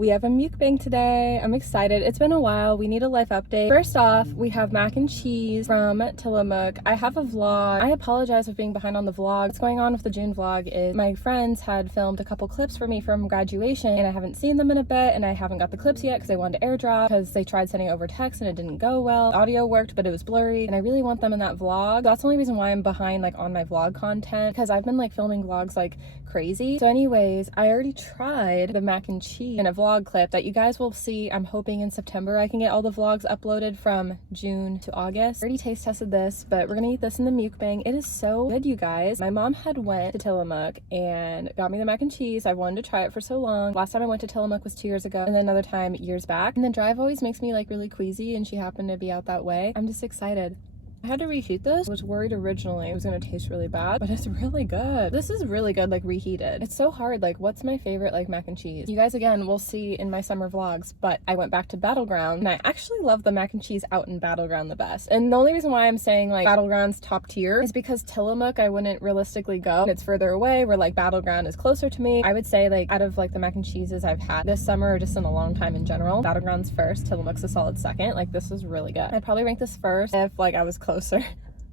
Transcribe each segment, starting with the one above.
We have a mukbang today. I'm excited. It's been a while. We need a life update. First off, we have mac and cheese from Tillamook. I have a vlog. I apologize for being behind on the vlog. What's going on with the June vlog is my friends had filmed a couple clips for me from graduation and I haven't seen them in a bit and I haven't got the clips yet because I wanted to airdrop because they tried sending over text and it didn't go well. The audio worked, but it was blurry and I really want them in that vlog. That's the only reason why I'm behind like on my vlog content because I've been like filming vlogs like crazy. So anyways, I already tried the mac and cheese in a vlog clip that you guys will see. I'm hoping in September I can get all the vlogs uploaded from June to August. I already taste tested this, but we're gonna eat this in the mukbang. It is so good, you guys. My mom had went to Tillamook and got me the mac and cheese. I wanted to try it for so long. Last time I went to Tillamook was 2 years ago and then another time years back. And the drive always makes me like really queasy and she happened to be out that way. I'm just excited. I had to reheat this. I was worried originally it was gonna taste really bad, but it's really good. This is really good, like reheated. It's so hard, like what's my favorite like mac and cheese? You guys again will see in my summer vlogs, but I went back to Battleground and I actually love the mac and cheese out in Battleground the best. And the only reason why I'm saying like Battleground's top tier is because Tillamook I wouldn't realistically go. It's further away where like Battleground is closer to me. I would say like out of like the mac and cheeses I've had this summer or just in a long time in general, Battleground's first, Tillamook's a solid second. Like this is really good. I'd probably rank this first if like I was closer.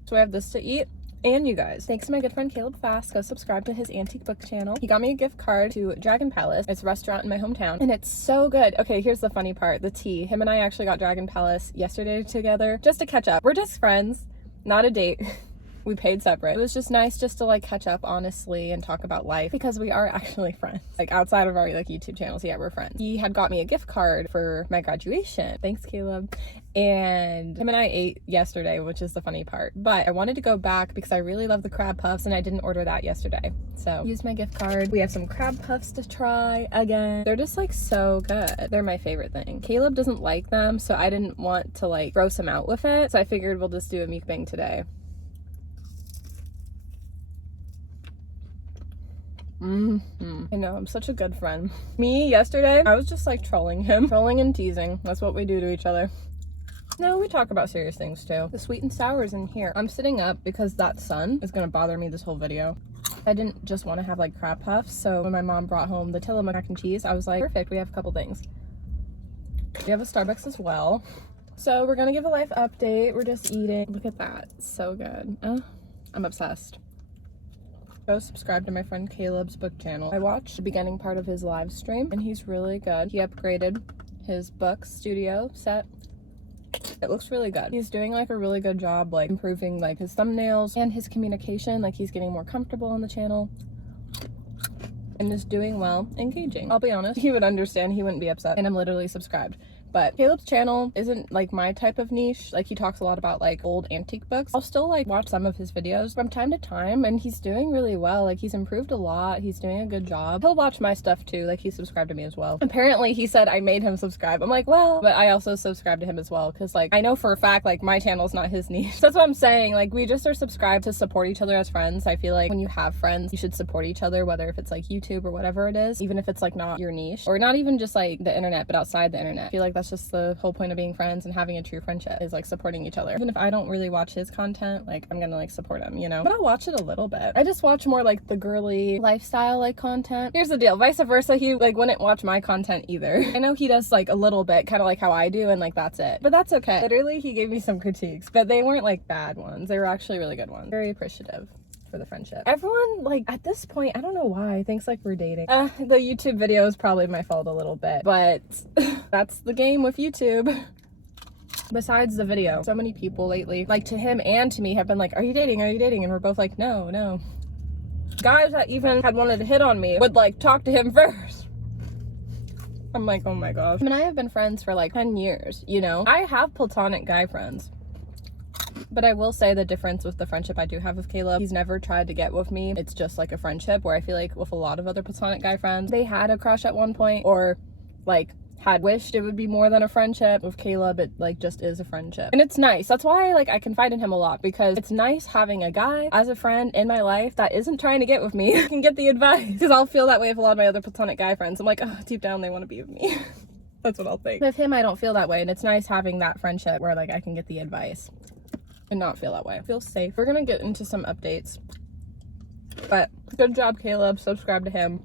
So I have this to eat. And you guys, thanks to my good friend Caleb Fast, go subscribe to his antique book channel. He got me a gift card to Dragon Palace. It's a restaurant in my hometown and it's so good. Okay, here's the funny part, the tea. Him and I actually got Dragon Palace yesterday together just to catch up. We're just friends, not a date. We paid separate. It was just nice just to like catch up honestly and talk about life because we are actually friends. Like outside of our like YouTube channels, yeah, we're friends. He had got me a gift card for my graduation. Thanks, Caleb. And him and I ate yesterday, which is the funny part. But I wanted to go back because I really love the crab puffs and I didn't order that yesterday. So use my gift card. We have some crab puffs to try again. They're just like so good. They're my favorite thing. Caleb doesn't like them, so I didn't want to like gross him out with it. So I figured we'll just do a mukbang today. I know, I'm such a good friend. Me, yesterday, I was just like trolling him. Trolling and teasing. That's what we do to each other. No, we talk about serious things too. The sweet and sour is in here. I'm sitting up because that sun is gonna bother me this whole video. I didn't just want to have like crab puffs, so when my mom brought home the Tillamook mac and cheese, I was like, perfect, we have a couple things. We have a Starbucks as well. So we're gonna give a life update. We're just eating. Look at that, so good. I'm obsessed. Go subscribe to my friend Caleb's book channel. I watched the beginning part of his live stream and he's really good. He upgraded his book studio set. It looks really good. He's doing like a really good job like improving like his thumbnails and his communication. Like he's getting more comfortable on the channel and is doing well, engaging. I'll be honest, he would understand, he wouldn't be upset, and I'm literally subscribed. But Caleb's channel isn't like my type of niche. Like he talks a lot about like old antique books. I'll still like watch some of his videos from time to time and he's doing really well. Like he's improved a lot. He's doing a good job. He'll watch my stuff too. Like he subscribed to me as well. Apparently he said I made him subscribe. I'm like, well, but I also subscribe to him as well because like I know for a fact like my channel is not his niche. That's what I'm saying. Like we just are subscribed to support each other as friends. I feel like when you have friends, you should support each other, whether if it's like YouTube or whatever it is, even if it's like not your niche or not even just like the internet, but outside the internet. I feel like that's just the whole point of being friends and having a true friendship is like supporting each other. Even if I don't really watch his content, like I'm gonna like support him, you know, but I'll watch it a little bit. I just watch more like the girly lifestyle like content. Here's the deal, vice versa, he like wouldn't watch my content either. I know he does like a little bit, kind of like how I do, and like that's it, but that's okay. Literally he gave me some critiques, but they weren't like bad ones. They were actually really good ones. Very appreciative for the friendship. Everyone like at this point, I don't know why, thinks like we're dating. The YouTube video is probably my fault a little bit, but that's the game with YouTube. Besides the video, so many people lately, like to him and to me, have been like, are you dating? Are you dating? And we're both like, no. Guys that even had wanted to hit on me would like talk to him first. I'm like, oh my gosh. I mean, I have been friends for like 10 years, you know? I have platonic guy friends. But I will say the difference with the friendship I do have with Caleb, he's never tried to get with me. It's just like a friendship, where I feel like with a lot of other platonic guy friends, they had a crush at one point or like had wished it would be more than a friendship. With Caleb, it like just is a friendship. And it's nice. That's why like I confide in him a lot, because it's nice having a guy as a friend in my life that isn't trying to get with me. I can get the advice, because I'll feel that way with a lot of my other platonic guy friends. I'm like, oh, deep down they want to be with me. That's what I'll think. With him, I don't feel that way, and it's nice having that friendship where like I can get the advice and not feel that way. I feel safe. We're gonna get into some updates, but good job, Caleb. Subscribe to him.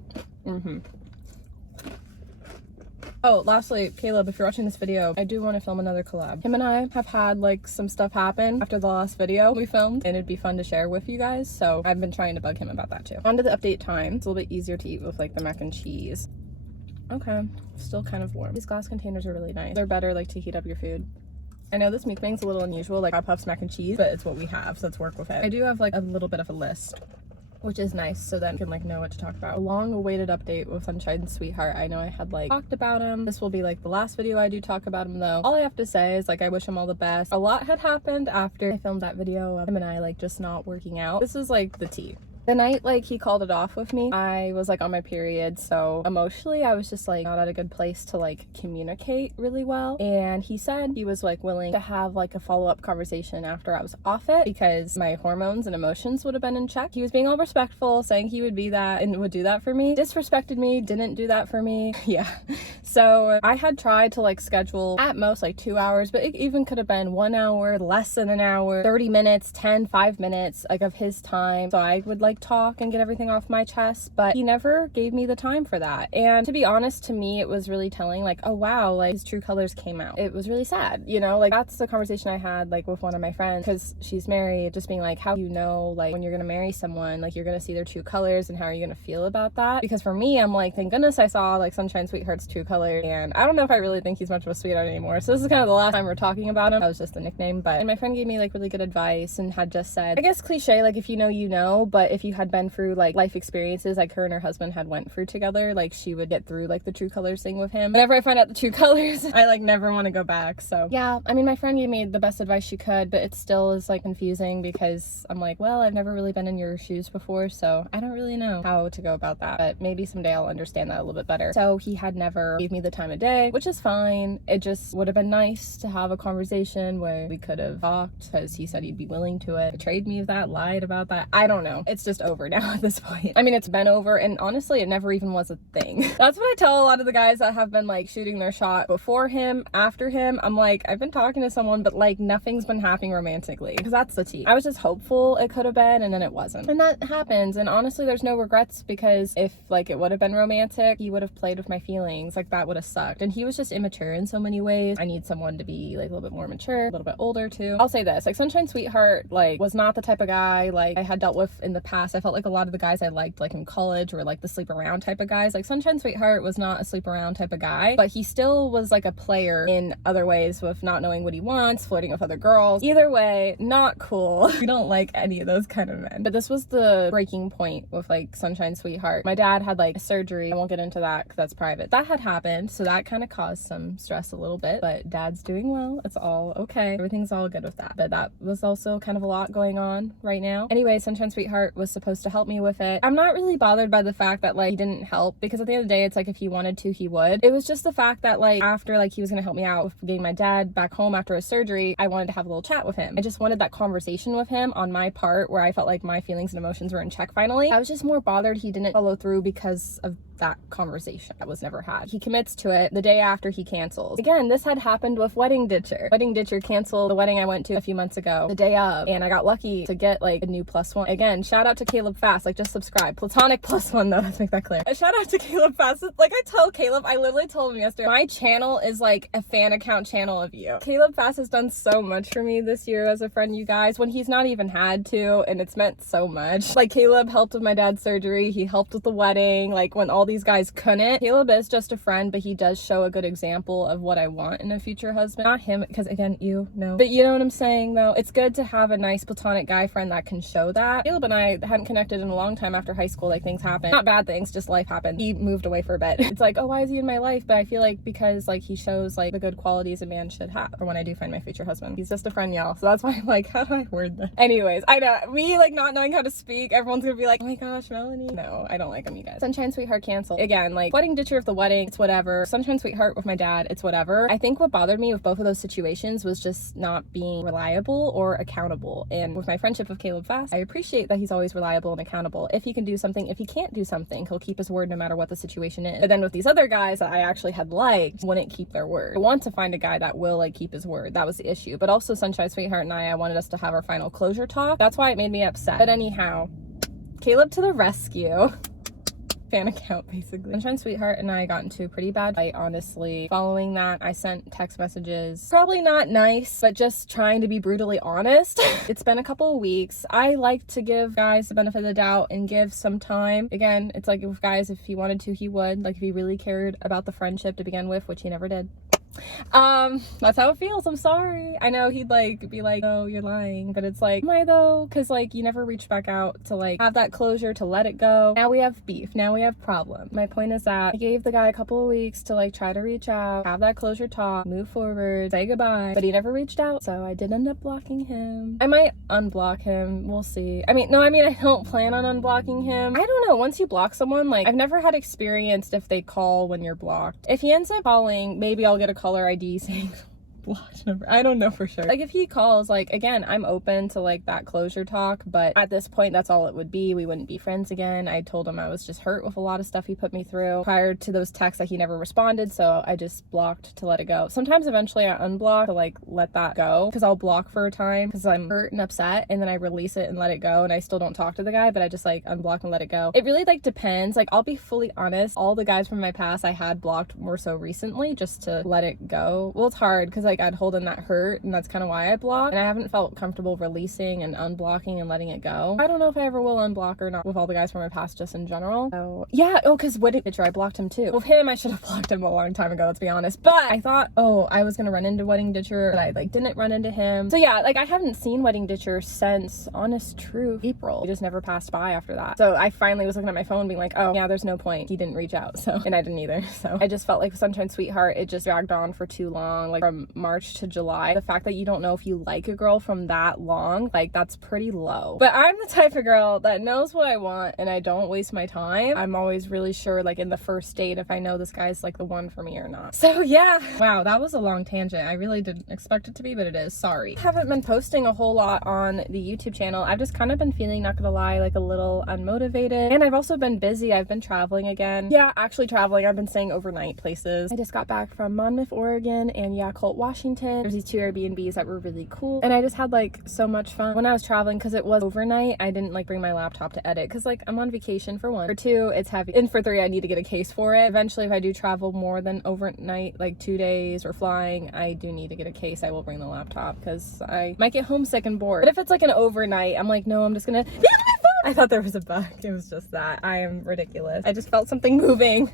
Oh, lastly, Caleb, if you're watching this video, I do want to film another collab. Him and I have had like some stuff happen after the last video we filmed, and it'd be fun to share with you guys. So I've been trying to bug him about that too. On to the update time. It's a little bit easier to eat with like the mac and cheese. Okay, still kind of warm. These glass containers are really nice. They're better like to heat up your food. I know this mukbang's a little unusual, like Hot Puffs mac and cheese, but it's what we have, so let's work with it. I do have like a little bit of a list, which is nice, so then I can like know what to talk about. A long awaited update with Sunshine Sweetheart. I know I had like talked about him. This will be like the last video I do talk about him though. All I have to say is like I wish him all the best. A lot had happened after I filmed that video of him and I like just not working out. This is like the tea. The night like he called it off with me, I was like on my period, so emotionally I was just like not at a good place to like communicate really well. And he said he was like willing to have like a follow-up conversation after I was off it because my hormones and emotions would have been in check. He was being all respectful, saying he would be that and would do that for me. Disrespected me, didn't do that for me. Yeah. So I had tried to like schedule at most like 2 hours, but it even could have been 1 hour, less than an hour, 30 minutes, 5 minutes like of his time. So I would like talk and get everything off my chest, but he never gave me the time for that. And to be honest, to me it was really telling, like, oh wow, like his true colors came out. It was really sad, you know, like that's the conversation I had like with one of my friends because she's married, just being like, how do you know like when you're gonna marry someone, like you're gonna see their true colors and how are you gonna feel about that? Because for me, I'm like, thank goodness I saw like Sunshine Sweetheart's true color, and I don't know if I really think he's much of a sweetheart anymore. So this is kind of the last time we're talking about him. That was just the nickname, but and my friend gave me like really good advice and had just said, I guess cliche, like if you know you know, but if you had been through like life experiences like her and her husband had went through together, like she would get through like the true colors thing with him. Whenever I find out the true colors, I like never want to go back. So yeah, I mean my friend gave me the best advice she could, but it still is like confusing because I'm like, well, I've never really been in your shoes before, so I don't really know how to go about that, but maybe someday I'll understand that a little bit better. So he had never gave me the time of day, which is fine. It just would have been nice to have a conversation where we could have talked because he said he'd be willing to it. Betrayed me of that, lied about that. I don't know. It's just over now at this point. I mean, it's been over, and honestly it never even was a thing. That's what I tell a lot of the guys that have been like shooting their shot before him, after him. I'm like, I've been talking to someone, but like nothing's been happening romantically, because that's the tea. I was just hopeful it could have been, and then it wasn't, and that happens. And honestly there's no regrets, because if like it would have been romantic, he would have played with my feelings. Like that would have sucked, and he was just immature in so many ways. I need someone to be like a little bit more mature, a little bit older too. I'll say this, like Sunshine Sweetheart like was not the type of guy like I had dealt with in the past. I felt like a lot of the guys I liked like in college were like the sleep around type of guys. Like Sunshine Sweetheart was not a sleep around type of guy, but he still was like a player in other ways, with not knowing what he wants, flirting with other girls. Either way, not cool. We don't like any of those kind of men. But this was the breaking point with like Sunshine Sweetheart. My dad had like surgery. I won't get into that because that's private. That had happened, so that kind of caused some stress a little bit, but dad's doing well. It's all okay. Everything's all good with that. But that was also kind of a lot going on right now. Anyway, Sunshine Sweetheart was supposed to help me with it. I'm not really bothered by the fact that like he didn't help, because at the end of the day it's like if he wanted to he would. It was just the fact that like after like he was gonna help me out with getting my dad back home after his surgery, I wanted to have a little chat with him. I just wanted that conversation with him on my part where I felt like my feelings and emotions were in check finally. I was just more bothered he didn't follow through because of that conversation that was never had. He commits to it the day after he cancels. Again, this had happened with Wedding Ditcher. Wedding Ditcher canceled the wedding I went to a few months ago the day of, and I got lucky to get like a new +1. Again, shout out to Caleb Fast. Like just subscribe. Platonic +1 though, let's make that clear. A shout out to Caleb Fast. Like I tell Caleb, I literally told him yesterday, my channel is like a fan account channel of you. Caleb Fast has done so much for me this year as a friend, you guys, when he's not even had to, and it's meant so much. Like Caleb helped with my dad's surgery. He helped with the wedding. Like when all these guys couldn't. Caleb is just a friend, but he does show a good example of what I want in a future husband. Not him, because again, you know. But you know what I'm saying though? It's good to have a nice platonic guy friend that can show that. Caleb and I hadn't connected in a long time after high school. Like things happen. Not bad things, just life happened. He moved away for a bit. It's like, oh, why is he in my life? But I feel like because like he shows like the good qualities a man should have for when I do find my future husband. He's just a friend, y'all. So that's why I'm like, how do I word this? Anyways, I know, me like not knowing how to speak, everyone's gonna be like, oh my gosh, Melanie. No, I don't like him, you guys. Sunshine Sweetheart canceled. Again, like Wedding Ditcher of the wedding, it's whatever. Sunshine Sweetheart with my dad, it's whatever. I think what bothered me with both of those situations was just not being reliable or accountable. And with my friendship with Caleb Fast, I appreciate that he's always reliable and accountable. If he can do something, if he can't do something, he'll keep his word no matter what the situation is. But then with these other guys that I actually had liked, wouldn't keep their word. I want to find a guy that will like keep his word. That was the issue. But also Sunshine Sweetheart and I wanted us to have our final closure talk. That's why it made me upset. But anyhow, Caleb to the rescue. fan account, basically. Sunshine Sweetheart and I got into a pretty bad fight, honestly. Following that, I sent text messages. Probably not nice, but just trying to be brutally honest. It's been a couple of weeks. I like to give guys the benefit of the doubt and give some time. Again, it's like with guys, if he wanted to, he would. Like, if he really cared about the friendship to begin with, which he never did. That's how it feels. I'm sorry. I know he'd like be like, oh, you're lying, but it's like, am I though? Because like you never reach back out to like have that closure, to let it go. Now we have beef, now we have problem. My point is that I gave the guy a couple of weeks to like try to reach out, have that closure talk, move forward, say goodbye, but he never reached out, so I did end up blocking him. I might unblock him, we'll see. I don't plan on unblocking him. I don't know, once you block someone, like I've never had experience if they call when you're blocked. If he ends up calling, maybe I'll get a caller ID saying blocked number. I don't know for sure. Like if he calls, like again, I'm open to like that closure talk, but at this point that's all it would be. We wouldn't be friends again. I told him I was just hurt with a lot of stuff he put me through prior to those texts that he never responded, so I just blocked to let it go. Sometimes eventually I unblock to like let that go, because I'll block for a time because I'm hurt and upset, and then I release it and let it go, and I still don't talk to the guy, but I just like unblock and let it go. It really like depends. Like I'll be fully honest, all the guys from my past I had blocked more so recently just to let it go. Well, it's hard because like I'd hold in that hurt, and that's kind of why I blocked, and I haven't felt comfortable releasing and unblocking and letting it go. I don't know if I ever will unblock or not with all the guys from my past, just in general. So yeah, because Wedding Ditcher, I blocked him too. With him, I should have blocked him a long time ago, let's be honest, but I thought, oh, I was gonna run into Wedding Ditcher, but I like didn't run into him. So yeah, like I haven't seen Wedding Ditcher since, honest truth, April. He just never passed by after that. So I finally was looking at my phone being like, oh yeah, there's no point, he didn't reach out. So, and I didn't either. So I just felt like Sunshine Sweetheart, it just dragged on for too long, like from March to July. The fact that you don't know if you like a girl from that long, like that's pretty low. But I'm the type of girl that knows what I want and I don't waste my time. I'm always really sure, like in the first date, if I know this guy's like the one for me or not. So yeah, wow, that was a long tangent. I really didn't expect it to be, but it is. Sorry. I haven't been posting a whole lot on the YouTube channel. I've just kind of been feeling, not gonna lie, like a little unmotivated, and I've also been busy. I've been traveling again. Yeah, actually traveling. I've been staying overnight places. I just got back from Monmouth, Oregon and Yakult, Washington. There's these two Airbnbs that were really cool, and I just had like so much fun when I was traveling. Because it was overnight, I didn't like bring my laptop to edit because like I'm on vacation, for one. For two, it's heavy, and for three, I need to get a case for it. Eventually, if I do travel more than overnight, like 2 days or flying, I do need to get a case. I will bring the laptop because I might get homesick and bored. But if it's like an overnight, I'm like, no, I'm just gonna I thought there was a bug. It was just that. I am ridiculous. I just felt something moving.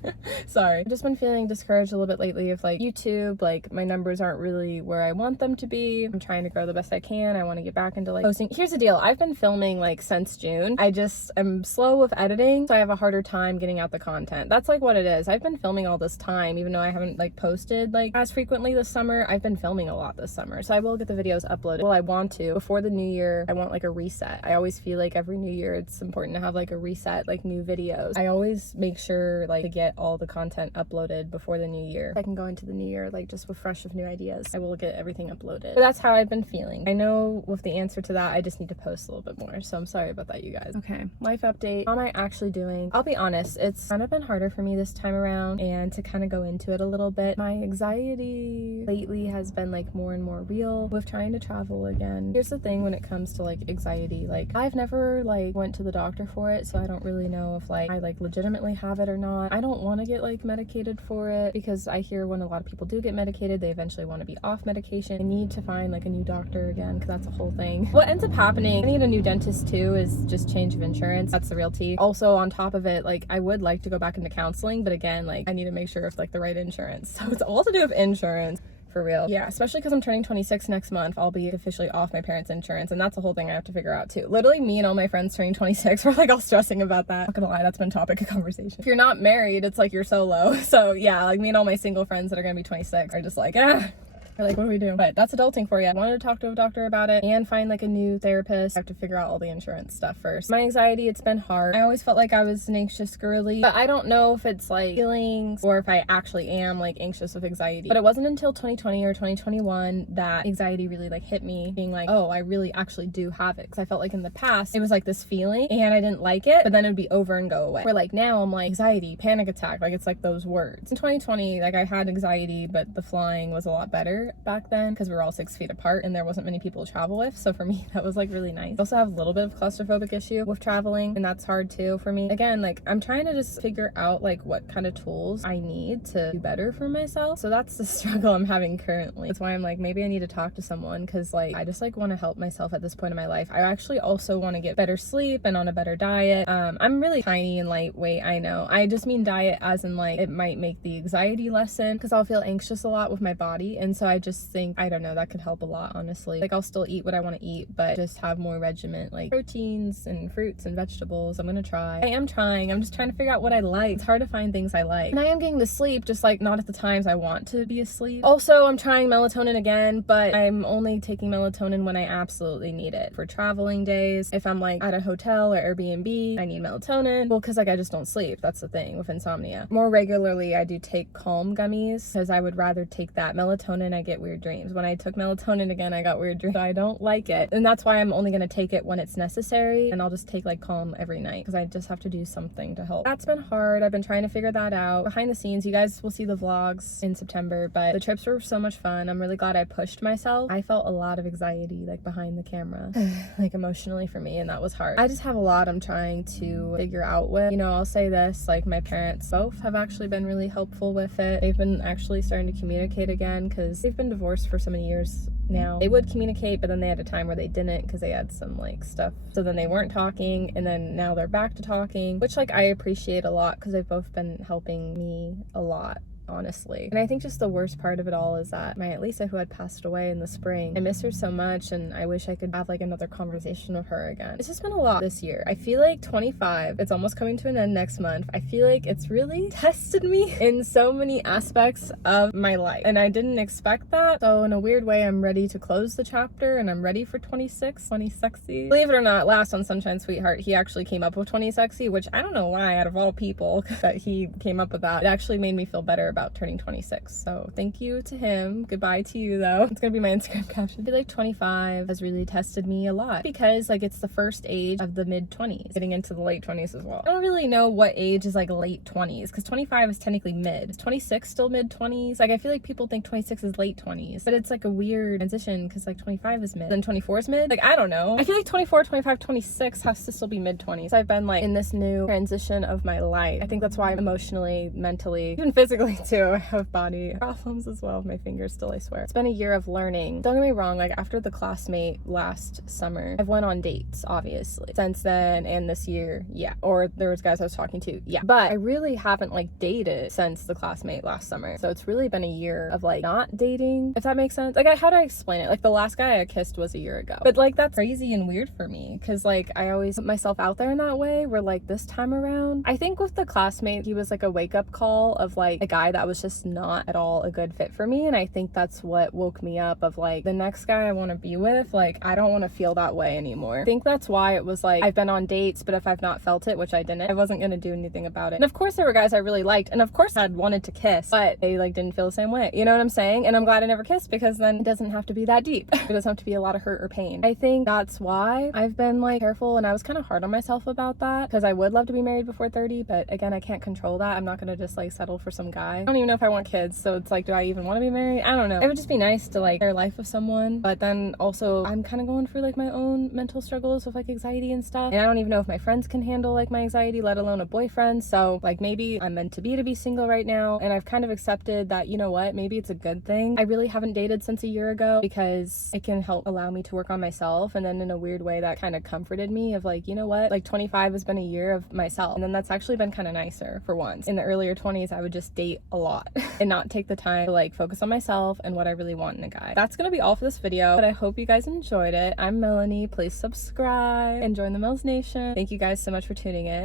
Sorry. I've just been feeling discouraged a little bit lately of like YouTube. Like my numbers aren't really where I want them to be. I'm trying to grow the best I can. I want to get back into like posting. Here's the deal. I've been filming like since June. I just am slow with editing, so I have a harder time getting out the content. That's like what it is. I've been filming all this time, even though I haven't like posted like as frequently this summer. I've been filming a lot this summer, so I will get the videos uploaded. Well, I want to. Before the new year, I want like a reset. I always feel like every new year it's important to have like a reset, like new videos. I always make sure like to get all the content uploaded before the new year. I can go into the new year like just with fresh of new ideas. I will get everything uploaded. But that's how I've been feeling. I know with the answer to that, I just need to post a little bit more, so I'm sorry about that, you guys. Okay, life update. How am I actually doing? I'll be honest, it's kind of been harder for me this time around, and to kind of go into it a little bit, my anxiety lately has been like more and more real with trying to travel again. Here's the thing when it comes to like anxiety, like I've never like went to the doctor for it, so I don't really know if like I like legitimately have it or not. I don't want to get like medicated for it because I hear when a lot of people do get medicated, they eventually want to be off medication. I need to find like a new doctor again because that's a whole thing. What ends up happening, I need a new dentist too, is just change of insurance. That's the real tea. Also on top of it, like I would like to go back into counseling, but again, like I need to make sure it's like the right insurance. So it's all to do with insurance. For real. Yeah, especially because I'm turning 26 next month. I'll be officially off my parents' insurance, and that's a whole thing I have to figure out too. Literally, me and all my friends turning 26 were like all stressing about that. Not gonna lie, that's been topic of conversation. If you're not married, it's like you're solo. So yeah, like me and all my single friends that are gonna be 26 are just like, Or like, what do we do? But that's adulting for you. I wanted to talk to a doctor about it and find like a new therapist. I have to figure out all the insurance stuff first. My anxiety, it's been hard. I always felt like I was an anxious girly, but I don't know if it's like feelings or if I actually am like anxious with anxiety. But it wasn't until 2020 or 2021 that anxiety really like hit me, being like, oh, I really actually do have it. Because I felt like in the past, it was like this feeling and I didn't like it, but then it would be over and go away. Where like now I'm like anxiety, panic attack, like it's like those words. In 2020, like I had anxiety, but the flying was a lot better. short back then because we were all 6 feet apart and there wasn't many people to travel with. So for me, that was like really nice. I also have a little bit of claustrophobic issue with traveling, and that's hard too for me. Again, like I'm trying to just figure out like what kind of tools I need to do better for myself. So that's the struggle I'm having currently. That's why I'm like, maybe I need to talk to someone, because like I just like want to help myself at this point in my life. I actually also want to get better sleep and on a better diet. I'm really tiny and lightweight, I know. I just mean diet as in like it might make the anxiety lessen, because I'll feel anxious a lot with my body. And so I just think, I don't know, that could help a lot, honestly. Like I'll still eat what I want to eat, but just have more regiment, like proteins and fruits and vegetables. I'm gonna try. I am trying. I'm just trying to figure out what I like. It's hard to find things I like. And I am getting the sleep, just like not at the times I want to be asleep. Also, I'm trying melatonin again, but I'm only taking melatonin when I absolutely need it. For traveling days, if I'm like at a hotel or Airbnb, I need melatonin. Well, because like I just don't sleep. That's the thing with insomnia. More regularly, I do take Calm gummies because I would rather take that. Melatonin, I get weird dreams. When I took melatonin again, I got weird dreams. So I don't like it. And that's why I'm only going to take it when it's necessary. And I'll just take like Calm every night because I just have to do something to help. That's been hard. I've been trying to figure that out. Behind the scenes, you guys will see the vlogs in September, but the trips were so much fun. I'm really glad I pushed myself. I felt a lot of anxiety like behind the camera, like emotionally for me, and that was hard. I just have a lot I'm trying to figure out with. You know, I'll say this, like my parents both have actually been really helpful with it. They've been actually starting to communicate again because they've been divorced for so many years now. They would communicate, but then they had a time where they didn't because they had some like stuff. So then they weren't talking, and then now they're back to talking, which like I appreciate a lot because they've both been helping me a lot, honestly. And I think just the worst part of it all is that my Aunt Lisa, who had passed away in the spring, I miss her so much, and I wish I could have like another conversation with her again. It's just been a lot this year. I feel like 25, it's almost coming to an end next month. I feel like it's really tested me in so many aspects of my life, and I didn't expect that. So in a weird way, I'm ready to close the chapter, and I'm ready for 26, 20 sexy. Believe it or not, last on Sunshine Sweetheart, he actually came up with 20 sexy, which I don't know why, out of all people, that he came up with that. It actually made me feel better about turning 26. So thank you to him. Goodbye to you though. It's gonna be my Instagram caption. I feel like 25 has really tested me a lot because like it's the first age of the mid-20s, getting into the late 20s as well. I don't really know what age is like late 20s because 25 is technically mid. Is 26 still mid-20s? Like I feel like people think 26 is late 20s, but it's like a weird transition because like 25 is mid, then 24 is mid. Like I don't know. I feel like 24, 25, 26 has to still be mid-20s. I've been like in this new transition of my life. I think that's why emotionally, mentally, even physically too, I have body problems as well with my fingers still, I swear. It's been a year of learning. Don't get me wrong, like after the classmate last summer, I've went on dates, obviously. Since then and this year, yeah. Or there was guys I was talking to, yeah. But I really haven't like dated since the classmate last summer. So it's really been a year of like not dating, if that makes sense. Like how do I explain it? Like the last guy I kissed was a year ago. But like that's crazy and weird for me because like I always put myself out there in that way where like this time around, I think with the classmate, he was like a wake up call of like a guy that was just not at all a good fit for me. And I think that's what woke me up of like the next guy I want to be with, like I don't want to feel that way anymore. I think that's why it was like I've been on dates, but if I've not felt it, which I didn't, I wasn't gonna do anything about it. And of course there were guys I really liked, and of course I'd wanted to kiss, but they like didn't feel the same way, you know what I'm saying? And I'm glad I never kissed because then it doesn't have to be that deep. It doesn't have to be a lot of hurt or pain. I think that's why I've been like careful, and I was kind of hard on myself about that because I would love to be married before 30, but again I can't control that. I'm not gonna just like settle for some guy. I don't even know if I want kids, so it's like, do I even want to be married? I don't know. It would just be nice to like share life with someone, but then also I'm kind of going through like my own mental struggles with like anxiety and stuff, and I don't even know if my friends can handle like my anxiety, let alone a boyfriend. So like maybe I'm meant to be single right now, and I've kind of accepted that, you know what, maybe it's a good thing I really haven't dated since a year ago because it can help allow me to work on myself. And then in a weird way that kind of comforted me of like, you know what, like 25 has been a year of myself, and then that's actually been kind of nicer for once. In the earlier 20s I would just date a lot and not take the time to like focus on myself and what I really want in a guy. That's gonna be all for this video, but I hope you guys enjoyed it. I'm Melanie. Please subscribe and join the Mills Nation. Thank you guys so much for tuning in.